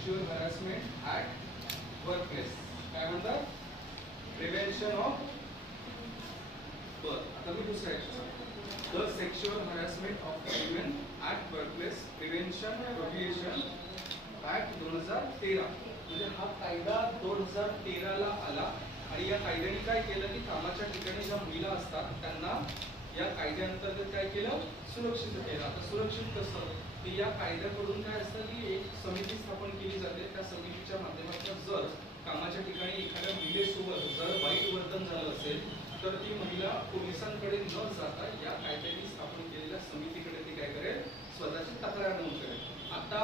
Sexual harassment at workplace. काय म्हणतात? Prevention of बरं. आता मी दुसऱ्या याच्यात the sexual harassment of women at workplace prevention prohibition act 2013. म्हणजे हा कायदा 2013 ला आला आणि या कायद्याने काय केलं की कामाच्या ठिकाणी ज्या महिला असतात त्यांना या कायद्याअंतर्गत काय केलं? सुरक्षित केलं. आता सुरक्षित कसं? की या कायद्याकडून काय असतं की एक समिती स्थापन केली जाते. त्या समितीच्या माध्यमातून जर कामाच्या ठिकाणी एखाद्या महिलेसोबत जर वाईट वर्तन झालं असेल तर ती महिला पोलिसांकडे न जाता या कायद्याने स्थापन केलेल्या समितीकडे ती काय करेल? स्वतःची तक्रार नोंद करेल. आता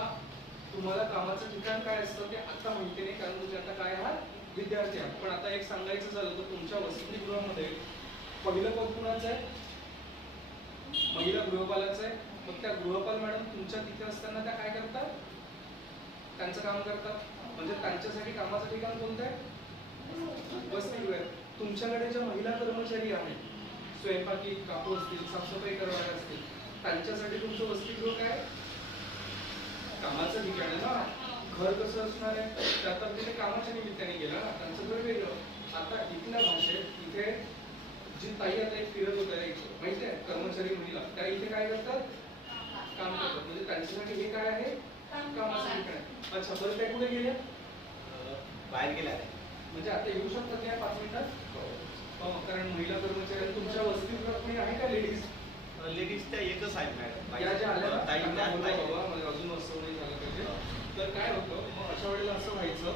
तुम्हाला कामाचं ठिकाण काय असतं ते आता माहिती नाही, कारण तुम्ही आता काय आहात? विद्यार्थी आहात. पण आता एक सांगायचं झालं तर तुमच्या वसतिगृहामध्ये पहिलं पद कुणाचं आहे? महिला गृहपालाचं आहे. मग त्या गृहपाल मॅडम तुमच्या तिथे असताना त्या काय करतात? त्यांचं काम करतात. म्हणजे त्यांच्यासाठी कामाचं ठिकाण कोणतं आहे? वसतिगृह. तुमच्याकडे ज्या महिला कर्मचारी आहेत, स्वयंपाकी, कापू असतील, साफसफाई करणारे असतील, त्यांच्यासाठी तुमचं वसतिगृह काय? कामाचं ठिकाण आहे ना. घर कसं असणार आहे? त्या तर तिथे कामाच्या निमित्ताने गेला ना, त्यांचं घर वेगळं. आता इथल्या भाषेत इथे जी ताई आता एक फिरत होत्या माहिती आहे, कर्मचारी महिला, त्या इथे काय करतात? काम करतात. म्हणजे त्यांच्यासाठी हे काय आहे? कामाचं ठिकाण आहे. अच्छा, बरं त्या कुठे गेल्या? बाहेर गेल्या. म्हणजे आता येऊ शकतात नाही 5 मिनिटात? कारण महिला कर्मचारी तुमच्या वसतिगृहात कोणी आहे का? लेडीज त्या एकच आहेत मॅडम. या ज्या आल्या म्हणजे अजून असं नाही झालं पाहिजे. तर काय होतं मग अशा वेळेला असं व्हायचं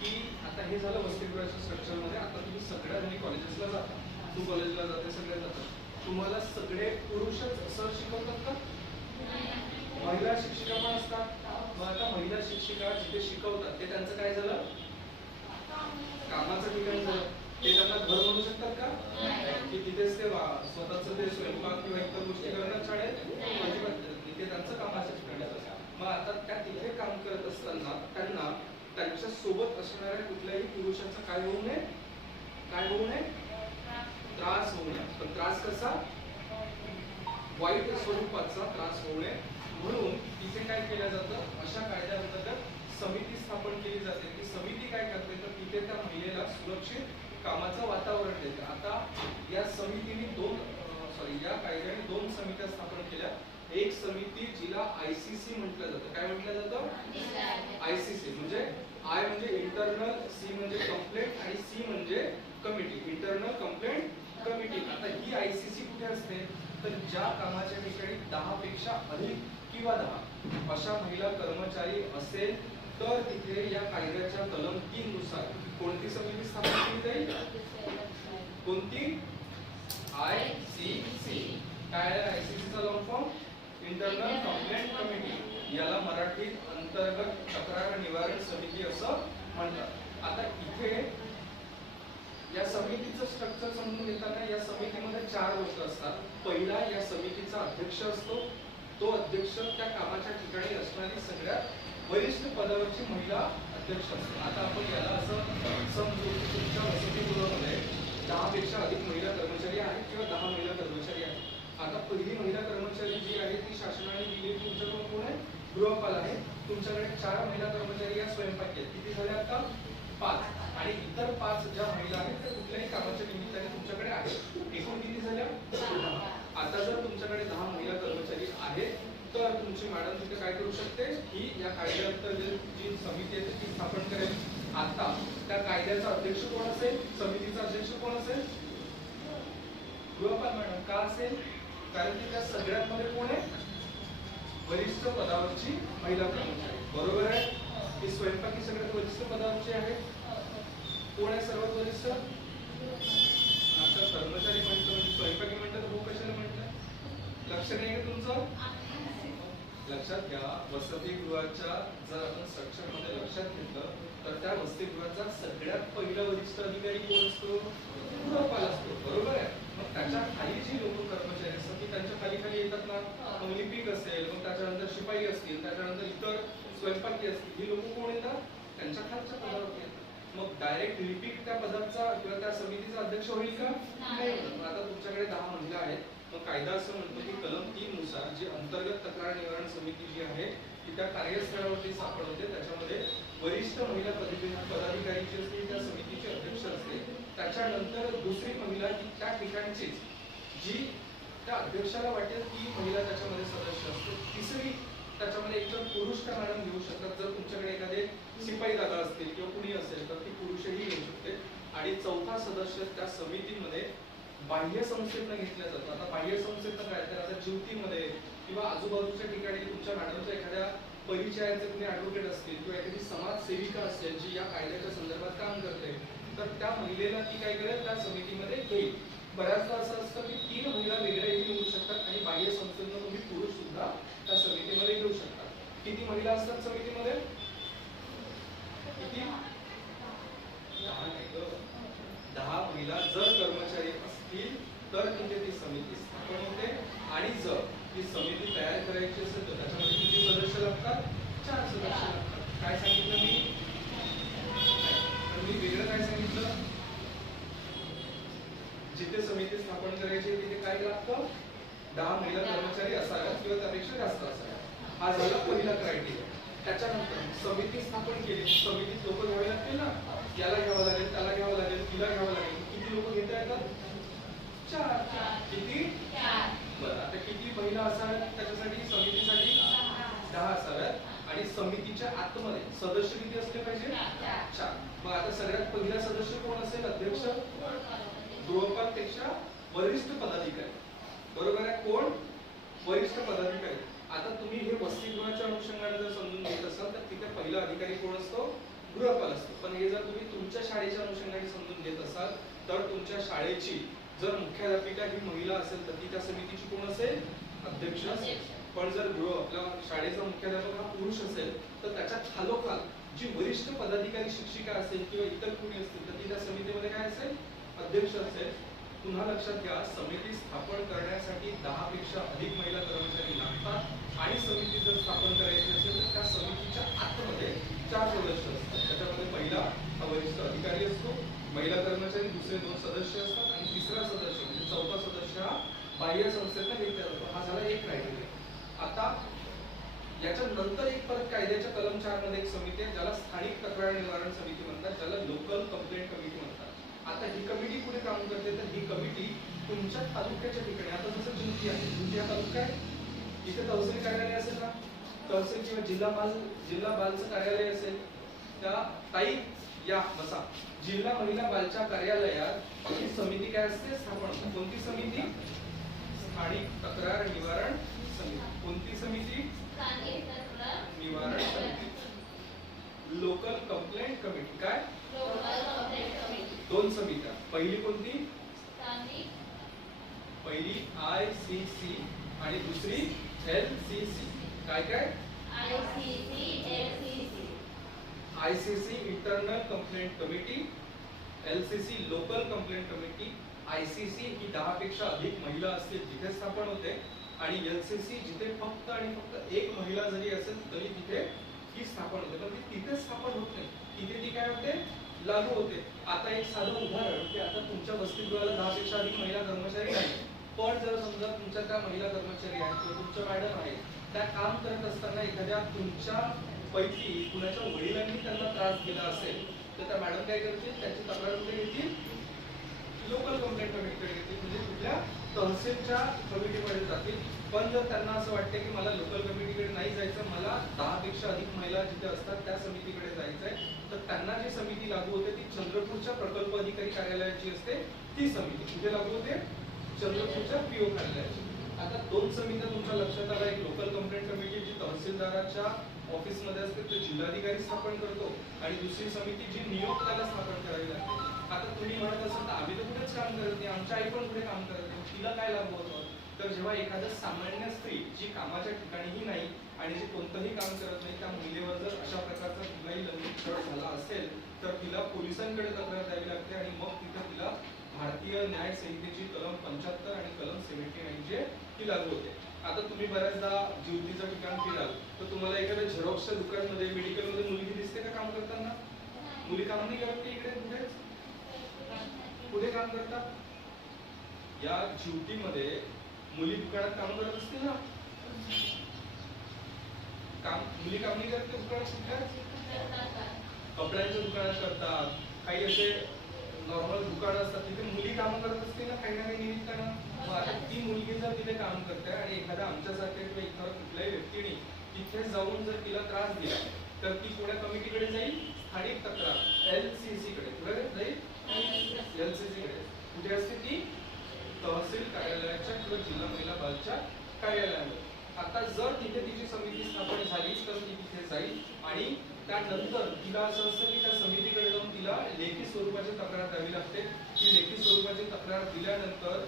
की आता हे झालं वसतिगृहाच्या स्ट्रक्चरमध्ये. आता तुम्ही सगळ्या जणी कॉलेजेसला जाता, तू कॉलेजला जाते, सगळे जातात. तुम्हाला सगळे पुरुषच सर शिकवतात का? महिला शिक्षिका पण असतात. मग आता महिला शिक्षिका जिथे शिकवतात ते त्यांचं काय झालं? कामाचं ठिकाण झालं. ते त्यांना घर म्हणू शकतात का? की तिथेच ते स्वतःच ते स्वयंपाक किंवा इतर गोष्टी करण्यात शाळेत तिथे त्यांचं कामाचं ठिकाण आहे. मग आता त्या तिथे काम करत असताना त्यांना त्यांच्या सोबत असणाऱ्या कुठल्याही पुरुषाचा काय होऊ नये? काय होऊ नये? त्रास होऊ नये. पण त्रास कसा? वाईट स्वरूपाचा त्रास होऊ नये म्हणून तिथे काय केलं जातं? अशा कायद्याअंतर्गत समिती स्थापन केली जाते. ती समिती काय करते तर तिथे त्या महिलेला सुरक्षित कामाचं वातावरण देते. आता या समितीने या कायद्याने 2 समित्या स्थापन केल्या. एक समिती जिला ICC म्हटलं जातं. काय म्हटलं जातं? ICC. म्हणजे I म्हणजे इंटरनल, C म्हणजे कंप्लेंट आणि C म्हणजे कमिटी. Internal complaint committee. आता ही ICC कुठे असते? तर ज्या कामाच्या ठिकाणी 10 पेक्षा अधिक किंवा 10 अशा महिला कर्मचारी असेल तर तिथे या कायद्याच्या कलम 3 नुसार कोणती समिती स्थापन केली जाईल? कोणती? ICC. काय आहे ICC चा long form? Internal complaint committee. याला मराठीत अंतर्गत तक्रार निवारण समिती असं म्हणतात. आता इथे या समितीचं स्ट्रक्चर समजून घेताना या समितीमध्ये 4 लोक असतात. पहिला या समितीचा अध्यक्ष असतो. तो अध्यक्ष त्या कामाच्या ठिकाणी असणारी सगळ्यात वरिष्ठ पदावरची महिला अध्यक्ष असते. आता आपण याला असं समजू की तुमच्या वसतिगृहामध्ये 10 पेक्षा अधिक महिला कर्मचारी आहेत किंवा 10 महिला कर्मचारी आहेत. आता पहिली महिला कर्मचारी जी आहे ती शासनाने दिली. तुमच्याकडे कोण आहे? गृहपाल आहे. तुमच्याकडे 4 महिला कर्मचारी या स्वयंपाकी आहेत. किती झाले आता? 5. आणि इतर 5 ज्या महिला आहेत त्या कुठल्याही कामाच्या निमित्ताने तुमच्याकडे आहेत. एकूण किती झाल्या? 10. आता जर तुमच्याकडे 10 महिला कर्मचारी आहेत तर तुमची मॅडम तिथे काय करू शकते? ही या कायद्याअंतर्गत जी समिती आहे ती स्थापन करेल. आता त्या कायद्याचा अध्यक्ष कोण असेल? समितीचा अध्यक्ष कोण असेल? गृहपाल मॅडम. का असेल? कारण की त्या सगळ्यांमध्ये कोण आहे? वरिष्ठ पदावरची महिला कर्मचारी. बरोबर आहे की स्वयंपाकी सगळ्यात वरिष्ठ पदावरची आहे? कोण आहे सर्वात वरिष्ठ? आता कर्मचारी म्हणतो म्हणजे स्वयंपाकी म्हणतात तर हो कशाला म्हटलं? लक्ष नाही आहे तुमचं? लक्षात घ्या. वसतिगृहाच्या जर आपण स्ट्रक्चर मध्ये लक्षात घेतलं तर त्या वसतिगृहाचा सगळ्यात पहिला वरिष्ठ अधिकारी कोण असतो? गृहपाल असतो. बरोबर आहे. मग त्याच्या खाली जी लोक कर्मचारी असतात की त्यांच्या खाली खाली येतात ना, मग लिपिक असेल, मग त्याच्यानंतर शिपाई असतील, त्याच्यानंतर इतर स्वयंपाकी असतील, ही लोक कोण येतात? त्यांच्या खालच्या पदावरती येतात. मग डायरेक्ट लिपिक त्या पदाचा किंवा त्या समितीचा अध्यक्ष होईल का? नाही. आता तुमच्याकडे 10 महिला आहेत. मग कायदा असं म्हणतो की कलम 3 नुसार जी अंतर्गत तक्रार निवारण समिती जी आहे की त्या कार्यस्थळावरती सापडवते. त्याच्यामध्ये वरिष्ठ महिला पदाधिकारी जी असते त्या समितीचे अध्यक्ष असते. त्याच्यानंतर दुसरी महिला की त्या ठिकाणचीच जी त्या अध्यक्षाला वाटेल की महिला त्याच्यामध्ये सदस्य असते. तिसरी त्याच्यामध्ये एक तर पुरुष त्या मॅडम घेऊ शकतात. जर तुमच्याकडे एखादे शिपाई दादा असतील किंवा कुणी असेल तर ती पुरुषही घेऊ शकते. आणि चौथा सदस्य त्या समितीमध्ये बाह्य संस्थेतनं घेतल्या जातो. आता बाह्य संस्थेतनं काय तर आता ज्योतीमध्ये किंवा आजूबाजूच्या ठिकाणी तुमच्या मॅडमच्या एखाद्या परिचयाचे कुणी ॲडव्होकेट असतील किंवा एखादी समाजसेविका असेल जी या कायद्याच्या संदर्भात काम करते तर त्या महिलेला ती काय करेल त्या समितीमध्ये घेईल. बऱ्याचदा असं असतं की 3 महिला वेगळ्याही घेऊ शकतात आणि बाह्य संस्थेतनं तुम्ही पुरुष सुद्धा त्या समितीमध्ये घेऊ शकता. किती महिला असतात समितीमध्ये? किती? 10 महिला जर कर्मचारी असतील तर तिथे ती समिती स्थापन होते. आणि जर ती समिती तयार करायची असेल तर त्याच्यामध्ये किती सदस्य लागतात? 4 सदस्य लागतात. काय सांगितलं मी? पण मी वेगळं काय सांगितलं? जिथे समिती स्थापन करायची तिथे काय लागतं? 10 महिला कर्मचारी असाव्यात किंवा त्यापेक्षा जास्त असाव्यात. हा झाला पहिला क्रायटेरिया. त्याच्यानंतर समिती स्थापन केली. समितीत लोक घ्यावे लागतील ना. याला घ्यावं लागेल, त्याला घ्यावं लागेल, तिला घ्यावं लागेल. किती लोक घेता येतात? 4. किती? 4. बरं, आता किती महिला असाव्यात त्याच्यासाठी समितीसाठी? 10 असाव्यात. आणि समितीच्या आतमध्ये सदस्य किती असले पाहिजे? 4. मग आता सगळ्यात पहिला सदस्य कोण असेल? अध्यक्ष. गृहपालपेक्षा वरिष्ठ पदाधिकारी. बरोबर आहे. कोण? वरिष्ठ पदाधिकारी. आता तुम्ही हे वसतिगृहाच्या अनुषंगाने जर समजून घेत असाल तर तिथे पहिला अधिकारी कोण असतो? गृहपाल असतो. पण हे जर तुम्ही तुमच्या शाळेच्या अनुषंगाने समजून घेत असाल तर तुमच्या शाळेची जर मुख्याध्यापिका ही महिला असेल तर ती त्या समितीची कोण असेल? अध्यक्ष असेल. पण जर आपल्या शाळेचा मुख्याध्यापक हा पुरुष असेल तर त्याच्या खालोखाल जी वरिष्ठ पदाधिकारी शिक्षिका असेल किंवा इतर कोणी असतील तर ती त्या समितीमध्ये काय असेल? अध्यक्ष असेल. पुन्हा लक्षात घ्या, समिती स्थापन करण्यासाठी 10 पेक्षा अधिक महिला कर्मचारी लागतात. आणि समिती जर स्थापन करायची असेल तर त्या समितीच्या आतमध्ये 4 सदस्य असतात. त्याच्यामध्ये पहिला हा वरिष्ठ अधिकारी असतो, महिला कर्मचारी, दुसरे 2 सदस्य असतात आणि तिसरा सदस्य म्हणजे चौथा सदस्य हा बाह्य संस्थेतनं घेतला जातो. हा झाला एक क्रायटेरिया. आता याच्या नंतर एक परत कायद्याच्या कलम 4 मध्ये एक समिती आहे ज्याला स्थानिक तक्रार निवारण समिती म्हणतात, ज्याला लोकल कंप्लेंट कमिटी म्हणतात. आता ही कमिटी कुठे काम करते तर ही कमिटी तुमच्या तालुक्याच्या ठिकाणी, आता जसं जिंती आहे, जिंती हा तालुका आहे, इथे तहसील कार्यालय असेल ना, तहसील किंवा जिल्हा बालचं कार्यालय असेल, त्या ताई या बसा जिल्हा महिला बालच्या कार्यालयात ही समिती काय असते? स्थापन. कोणती समिती? स्थानिक तक्रार निवारण समिती. कोणती समिती? निवारण समिती. Local complaint committee. काय? Local complaint committee. 2 समित्या. पहिली कोणती? पहिली ICC आणि दुसरी LCC. काय काय? ICC internal complaint committee, LCC local complaint committee. ICC ही 10 पेक्षा अधिक महिला असतील तिथे स्थापन होते आणि LCC जिथे फक्त आणि फक्त एक महिला जरी असेल तरी तिथे ही स्थापन होते. पण ती तिथे स्थापन होत नाही, तिथे ती काय होते? लागू होते. आता एक साधं उदाहरण की आता तुमच्या वसतिगृहाला 10 पेक्षा अधिक महिला कर्मचारी नाही, पण जर समजा तुमच्या त्या महिला कर्मचारी आहेत किंवा तुमच्या मॅडम आहेत, त्या काम करत असताना एखाद्या तुमच्या पैकी कुणाच्या वडिलांनी त्यांना त्रास दिला असेल तर त्या मॅडम काय करतील? त्याची तक्रार कुठे घेतील? लोकल कंप्लेंट कमिटीकडे घेतील, म्हणजे कुठल्या तहसीलच्या कमिटीमध्ये जातील. पण जर त्यांना असं वाटतं की मला लोकल कमिटीकडे नाही जायचं, मला 10 पेक्षा अधिक महिला जिथे असतात त्या समितीकडे जायचंय, तर त्यांना जी समिती लागू होते ती चंद्रपूरच्या प्रकल्प अधिकारी कार्यालयाची असते. ती समिती कुठे लागू होते? चंद्रपूरच्या PO कार्यालयाची. आता 2 समित्या तुमच्या लक्षात आल्या. एक लोकल कंप्लेंट कमिटी जी तहसीलदाराच्या ऑफिसमध्ये असते ते जिल्हाधिकारी स्थापन करतो आणि दुसरी समिती जी नियोक्त्याला स्थापन करावी लागते. आता तुम्ही म्हणत असाल तर आम्ही तर कुठेच काम करत नाही, आमच्या आई पण कुठे काम करत नाही, तिला काय लागू होतं? तर जेव्हा एखादं सामान्य स्त्री जी कामाच्या ठिकाणीही नाही आणि जे कोणतंही काम करत नाही त्या महिलेवर जर अशा प्रकारचा कुठलाही लैंगिक छळ झाला असेल तर तिला पोलिसांकडे तक्रार द्यावी लागते आणि मग तिथं तिला भारतीय न्याय संहितेची कलम 75 आणि कलम 79 जे ती लागू होते. आता तुम्ही बऱ्याचदा ज्योतीचं ठिकाण फिराल तर तुम्हाला एखाद्या झेरॉक्सच्या दुकानमध्ये, मेडिकलमध्ये मुलगी दिसते का काम करताना? मुली काम नाही करत की इकडे कुठे काम करतात? या ज्योतीमध्ये मुली दुकानात काम करत असतील ना? काम मुली काम नाही करत दुकानात कुठल्या? कपड्यांच्या दुकानात करतात, काही असे नॉर्मल दुकानं असतात तिथे मुली काम करत असतील ना काही ना काही निमित्तानं. मग आता ती मुलगी जर तिथे काम करते आणि एखाद्या आमच्यासारख्या किंवा एखाद्या कुठल्याही व्यक्तीने तिथे जाऊन जर तिला त्रास दिला तर ती पुण्या कमिटीकडे जाईल, स्थानिक तक्रार LCC कडे. कुठे जाईल? LCC कडे. कुठे असते ती? तहसील कार्यालयाच्या किंवा जिल्हा महिला बालच्या कार्यालयामध्ये. आता जर तिथे तिची समिती स्थापन झालीच तर ती तिथे जाईल आणि त्यानंतर तिला असं असतं की त्या समितीकडे जाऊन तिला लेखी स्वरूपाची तक्रार द्यावी लागते. ती लेखी स्वरूपाची तक्रार दिल्यानंतर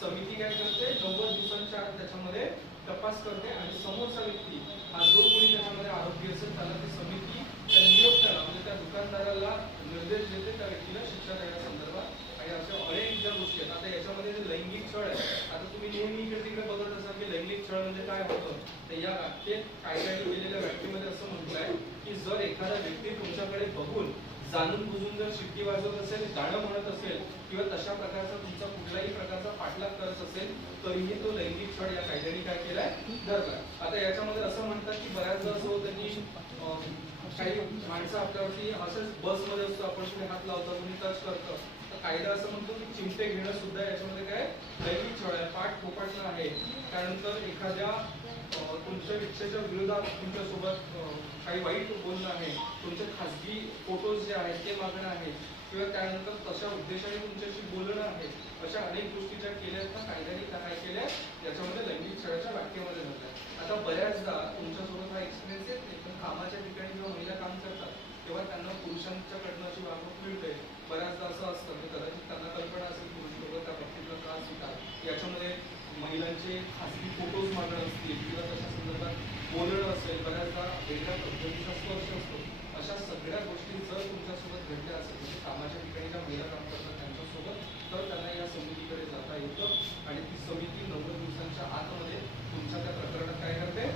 समिती काय करते? 90 दिवसांच्या आत त्याच्यामध्ये तपास करते आणि समोरचा व्यक्ती हा जो कोणी त्याच्यामध्ये आरोपी असेल त्याला ती समिती त्या नियोक्त्याला म्हणजे त्या दुकानदाराला निर्देश देते त्या व्यक्तीला शिक्षा देण्यासंदर्भात. आणि अशा अनेक ज्या गोष्टी आहेत. आता याच्यामध्ये जे लैंगिक छळ आहे, आता तुम्ही नेहमी इकडे तिकडे बघत असाल की लैंगिक छळ म्हणजे काय होतं. तर या कायद्याने केलेल्या व्याख्येमध्ये असं म्हटलं आहे की जर एखादा व्यक्ती तुमच्याकडे बघून जाणून बुजून जर शिट्टी वाजवत असेल, गाणं म्हणत असेल किंवा तशा प्रकारचा तुमचा कुठल्याही प्रकारचा पाठलाग करत असेल तरीही तो लैंगिक छळ या कायद्याने काय केलाय? धरलाय. आता याच्यामध्ये असं म्हणतात की बऱ्याचदा असं होतं की काही माणसं आपल्यावरती असंच बसमध्ये असतो, आपण कुठे हात लावतो, कुणी टच करतं, तर कायदा असं म्हणतो की चिमटे घेणं सुद्धा याच्यामध्ये काय लैंगिक छळ आहे. पाठ थोपटणं आहे. त्यानंतर एखाद्या तुमच्या इच्छेच्या विरोधात तुमच्यासोबत काही वाईट बोलणं आहे, तुमचे खासगी फोटोज जे आहेत ते मागणं आहे किंवा त्यानंतर तशा उद्देशाने तुमच्याशी बोलणं आहे. अशा अनेक गोष्टी ज्या केल्या आहेत ना कायद्याने त्या काय केल्या याच्यामध्ये लैंगिक छळाच्या व्याख्येमध्ये धरल्या. आता बऱ्याचदा तुमच्यासोबत हा एक्सपिरियन्स येत नाही, पण कामाच्या ठिकाणी जेव्हा महिला काम करतात तेव्हा त्यांना पुरुषांच्याकडनं अशी वागणूक मिळते. बऱ्याचदा असं असतं की कदाचित त्यांना कल्पना असेल पुरुष लोक त्या बाबतीतला त्रास होतात. याच्यामध्ये महिलांचे खासगी फोटोज मागणं असतील किंवा त्याच्या संदर्भात बोलणं असेल, बऱ्याचदा वेगळ्या पद्धतीचा स्पर्श असतो. अशा सगळ्या गोष्टी जर तुमच्यासोबत घडल्या असेल म्हणजे कामाच्या ठिकाणी ज्या महिला काम करतात त्यांच्यासोबत, तर त्यांना या समितीकडे जाता येतं आणि ती समिती 90 दिवसांच्या आतमध्ये तुमच्या त्या प्रकरणात काय करते?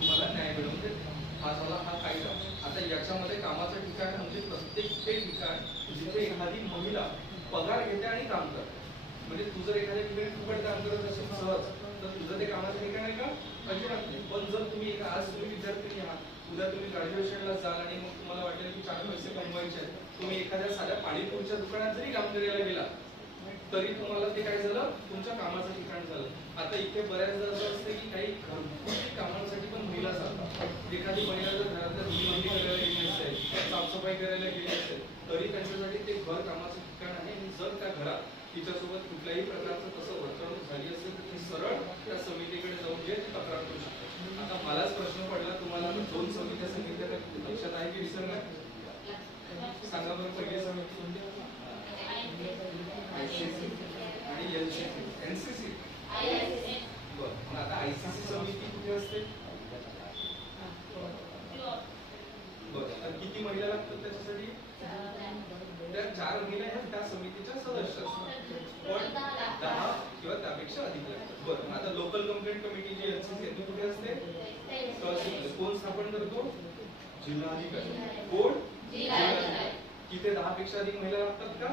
तुम्हाला न्याय मिळवून देते. हा झाला हा कायदा. आता याच्यामध्ये कामाचं ठिकाण म्हणजे प्रत्येक ते ठिकाण जिथे एखादी महिला पगार घेते आणि काम करते. म्हणजे तू जर एखाद्या ठिकाणी फुकट काम करत असेल सहज तर तुझं ते कामाचं ठिकाण आहे का? अजिबात नाही. पण जर तुम्ही आज तुम्ही विद्यार्थी आहात, उद्या तुम्ही ग्रॅज्युएशनला जाल आणि मग तुम्हाला वाटेल की 4 पैसे कमवायचे आहेत, तुम्ही एखाद्या साध्या पाणीपुरीच्या दुकानात जरी काम करायला गेला तरी तुम्हाला ते काय झालं? तुमच्या कामाचं ठिकाण झालं. आता इथे बऱ्याचदा असं असतं की काही घरगुती कामांसाठी पण महिला जातात. एखादी महिला जर घरातल्या धुणी करायला गेली असेल, साफसफाई करायला गेली असेल तरी त्यांच्यासाठी ते घर कामाचं ठिकाण आहे. आणि जर त्या घरात तिच्यासोबत कुठल्याही प्रकारचं तसं वर्तणूक झाली असेल तर ती सरळ त्या समितीकडे जाऊन जे तक्रार करू शकते. आता मलाच प्रश्न पडला, तुम्हाला 2 समित्या सांगितल्या तर लक्षात आहे की विसरणार? सांगा बरं पहिली समिती कोणती? ICC आणि LCC. NCC. बरं, आता ICC समिती कुठे असते? बरं, तर किती महिला लागतात त्याच्यासाठी? त्या 4 महिला ह्या त्या समितीच्या सदस्य असतात, पण 10 किंवा त्यापेक्षा अधिक लागतात. बरं, आता लोकल कंप्लेंट कमिटी जी LCC ती कुठे असते? तहसील. कोण स्थापन करतो? जिल्हाधिकारी. कोण? जिल्हाधिकारी. तिथे 10 पेक्षा अधिक महिला लागतात का?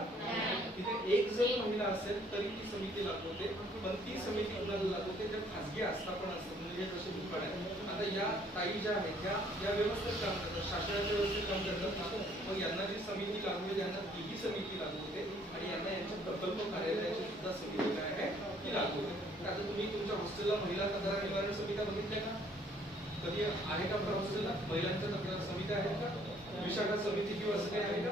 तिथे एक जरी महिला असेल तरी ती समिती लागू होते. पण ती समिती कुणाला लागू होते? ज्या खासगी आस्थापना असतात म्हणजे जसे दुकान आहे. आता या ताई ज्या आहेत या व्यवस्थित काम करतात, शासनाच्या व्यवस्थित काम करतात. मग यांना जी समिती लागू होते त्यांना तीही समिती लागू होते आणि यांना यांच्या प्रकल्प कार्यालयाची सुद्धा समिती काय आहे ती लागू होते. आता तुम्ही तुमच्या हॉस्टेलला महिला तक्रार निवारण समित्या बघितल्या का? कधी आहे का आपल्या हॉस्टेलला महिलांच्या तक्रार समित्या आहेत का? विशाखा समिती किंवा असं काही आहे का?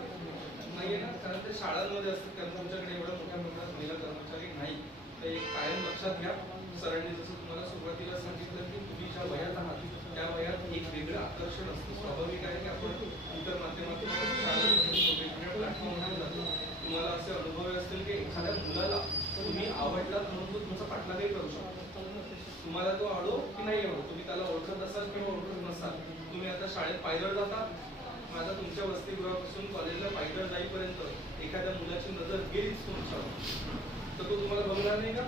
नाहीये ना, कारण ते शाळांमध्ये असतात कारण तुमच्याकडे एवढ्या मोठ्या प्रमाणात महिला कर्मचारी नाही. तर एक कायम लक्षात घ्या, सरांनी जसं तुम्हाला सुरुवातीला सांगितलं की तुम्ही ज्या वयात आहात त्या वयात एक वेगळं आकर्षण असतं. स्वाभाविक आहे की आपण इतर माध्यमातून वेगवेगळ्या प्लॅटफॉर्मवर जातो. तुम्हाला असे अनुभव असतील की एखाद्या मुलाला तुम्ही आवडलात म्हणून तो तुमचा पाठलागही करू शकतो. तुम्हाला तो आवडो की नाही आवडो, तुम्ही त्याला ओळखत असाल किंवा ओळखत नसाल, तुम्ही आता शाळेत पायदळ जाता, माझा तुमच्या वसतिगृहापासून कॉलेजला पायदळ जाईपर्यंत एखाद्या मुलाची नजर गेलीच तुमच्यावर तर तो तुम्हाला बघणार नाही का?